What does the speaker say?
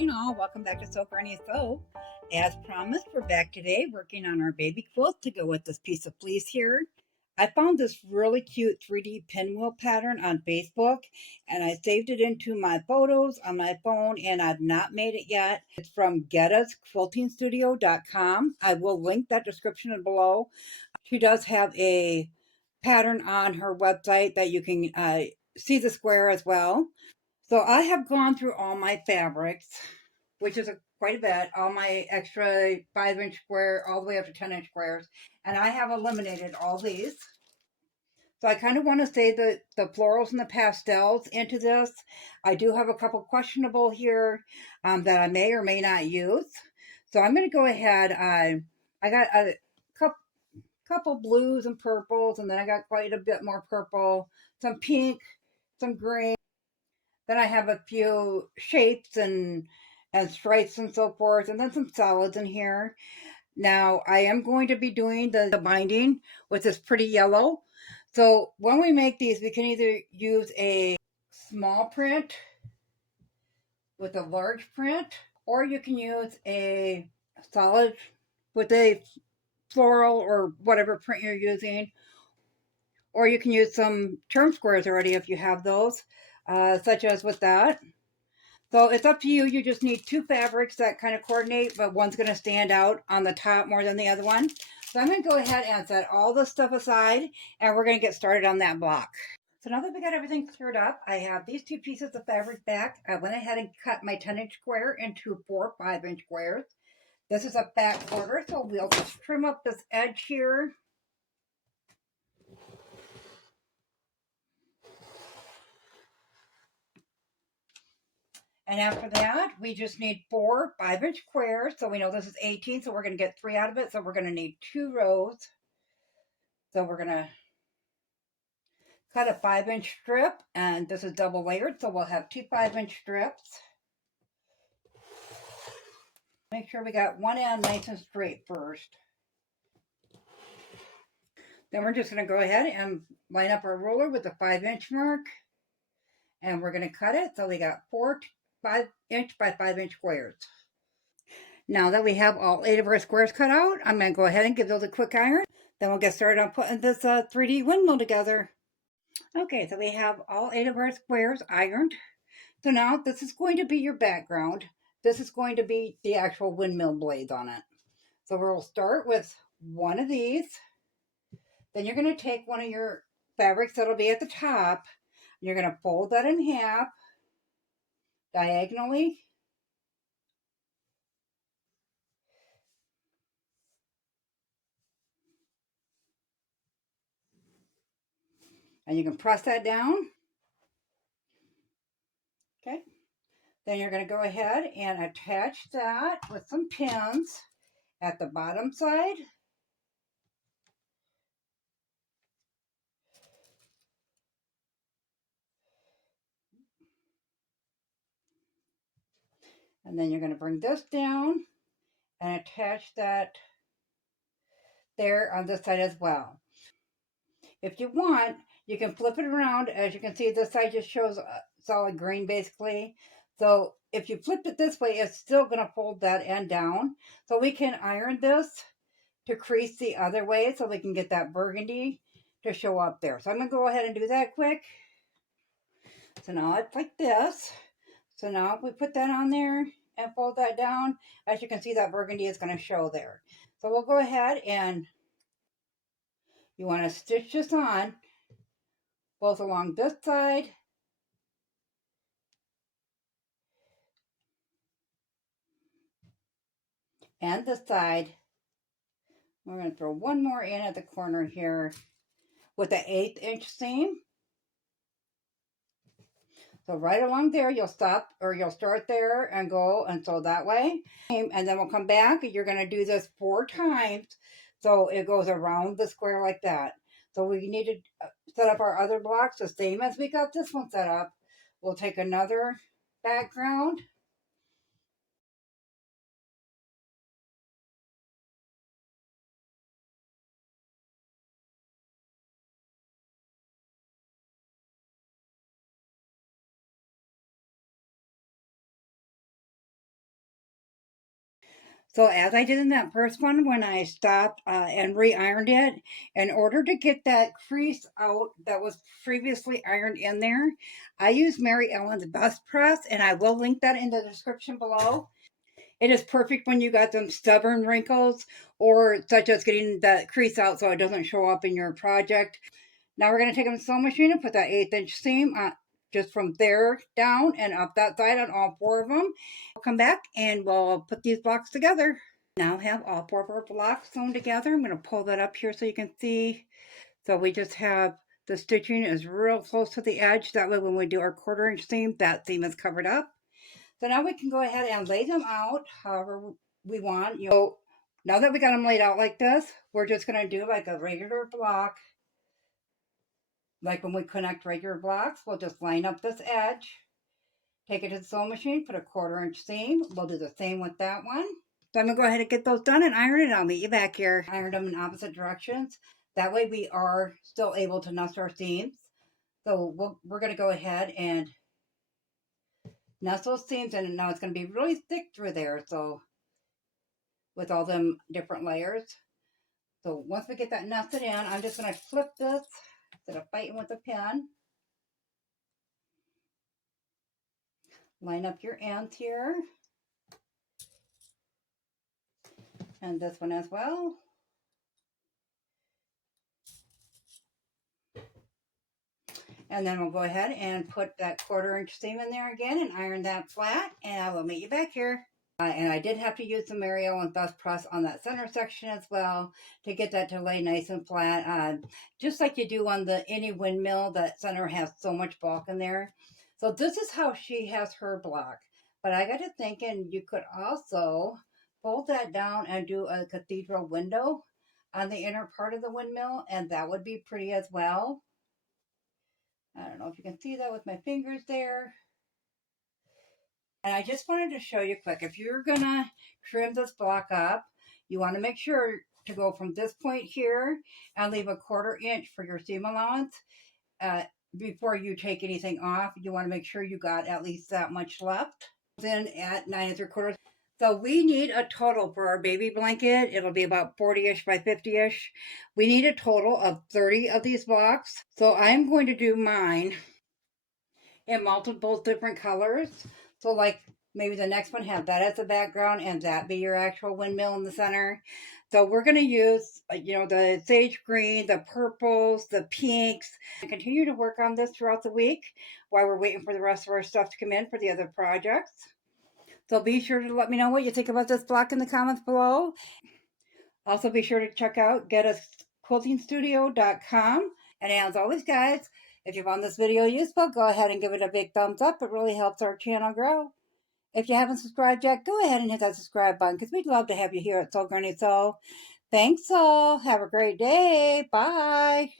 Welcome back to Sew Granny Sew. As promised, we're back today working on our baby quilt to go with this piece of fleece here. I found this really cute 3D pinwheel pattern on Facebook and I saved it into my photos on my phone and I've not made it yet. It's from gettasquiltingstudio.com. I will link that description below. She does have a pattern on her website that you can see the square as well. So I have gone through all my fabrics, which is quite a bit, all my extra 5-inch square, all the way up to 10-inch squares, and I have eliminated all these. So I kind of want to say the florals and the pastels into this. I do have a couple questionable here that I may or may not use. So I'm going to go ahead. I got a couple blues and purples, and then I got quite a bit more purple, some pink, some green. Then I have a few shapes and stripes and so forth, and then some solids in here. Now I am going to be doing the binding with this pretty yellow. So when we make these, we can either use a small print with a large print, or you can use a solid with a floral or whatever print you're using, or you can use some term squares already if you have those, such as with that. So it's up to you. You just need two fabrics that kind of coordinate, but one's going to stand out on the top more than the other one. So I'm going to go ahead and set all this stuff aside, and we're going to get started on that block. So now that we got everything cleared up, I have these two pieces of fabric back. I went ahead and cut my 10-inch square into 4 5-inch squares. This is a back quarter, so we'll just trim up this edge here. And after that, we just need 4 5-inch squares. So we know this is 18, so we're going to get 3 out of it. So we're going to need 2 rows. So we're going to cut a 5-inch strip, and this is double layered, so we'll have 2 5-inch strips. Make sure we got one end nice and straight first. Then we're just going to go ahead and line up our ruler with the 5-inch mark, and we're going to cut it. So we got 4 5-inch by 5-inch squares. Now that we have all 8 of our squares cut out, I'm going to go ahead and give those a quick iron. Then we'll get started on putting this 3D windmill together. Okay, so we have all 8 of our squares ironed. So now this is going to be your background. This is going to be the actual windmill blades on it. So we'll start with one of these. Then you're going to take one of your fabrics that'll be at the top. You're going to fold that in half diagonally. And you can press that down. Okay. Then you're going to go ahead and attach that with some pins at the bottom side. And then you're going to bring this down and attach that there on this side as well. If you want, you can flip it around. As you can see, this side just shows solid green basically. So if you flip it this way, it's still going to fold that end down. So we can iron this to crease the other way so we can get that burgundy to show up there. So I'm going to go ahead and do that quick. So now it's like this. So now if we put that on there and fold that down, as you can see, that burgundy is going to show there. So we'll go ahead and you want to stitch this on both along this side and this side. We're going to throw one more in at the corner here with the 1/8 inch seam. So right along there, you'll stop or you'll start there and go and sew that way. And then we'll come back and you're going to do this 4 times. So it goes around the square like that. So we need to set up our other blocks the same as we got this one set up. We'll take another background. So as I did in that first one, when I stopped and re-ironed it, in order to get that crease out that was previously ironed in there, I used Mary Ellen's Best Press, and I will link that in the description below. It is perfect when you got them stubborn wrinkles or such as getting that crease out so it doesn't show up in your project. Now we're going to take them to the sewing machine and put that 1/8 inch seam just from there down and up that side on all 4 of them. We'll come back and we'll put these blocks together. Now have all 4 of our blocks sewn together. I'm going to pull that up here so you can see. So we just have the stitching is real close to the edge. That way when we do our 1/4 inch seam, that seam is covered up. So now we can go ahead and lay them out however we want. Now that we got them laid out like this, we're just going to do like a regular block. Like when we connect regular blocks, we'll just line up this edge, take it to the sewing machine, put a 1/4 inch seam. We'll do the same with that one. So I'm going to go ahead and get those done and iron it. I'll meet you back here. Iron them in opposite directions. That way we are still able to nest our seams. So we're going to go ahead and nest those seams, and now it's going to be really thick through there. So with all them different layers. So once we get that nested in, I'm just going to flip this instead of fighting with a pin. Line up your ends here. And this one as well. And then we'll go ahead and put that 1/4 inch seam in there again and iron that flat, and I will meet you back here. And I did have to use some Mary Ellen Best Press on that center section as well to get that to lay nice and flat. Just like you do on any windmill, that center has so much bulk in there. So this is how she has her block. But I got to thinking you could also fold that down and do a cathedral window on the inner part of the windmill, and that would be pretty as well. I don't know if you can see that with my fingers there. And I just wanted to show you quick, if you're gonna trim this block up, you want to make sure to go from this point here and leave a 1/4 inch for your seam allowance. Before you take anything off, you want to make sure you got at least that much left. Then at 9 3/4. So we need a total for our baby blanket. It'll be about 40-ish by 50-ish. We need a total of 30 of these blocks. So I'm going to do mine in multiple different colors. So like maybe the next one have that as a background and that be your actual windmill in the center. So we're going to use, the sage green, the purples, the pinks, and continue to work on this throughout the week while we're waiting for the rest of our stuff to come in for the other projects. So be sure to let me know what you think about this block in the comments below. Also be sure to check out getusquiltingstudio.com. And as always, guys, if you found this video useful, go ahead and give it a big thumbs up. It really helps our channel grow. If you haven't subscribed yet, go ahead and hit that subscribe button because we'd love to have you here at Sew Granny Sew. Thanks all. Have a great day. Bye.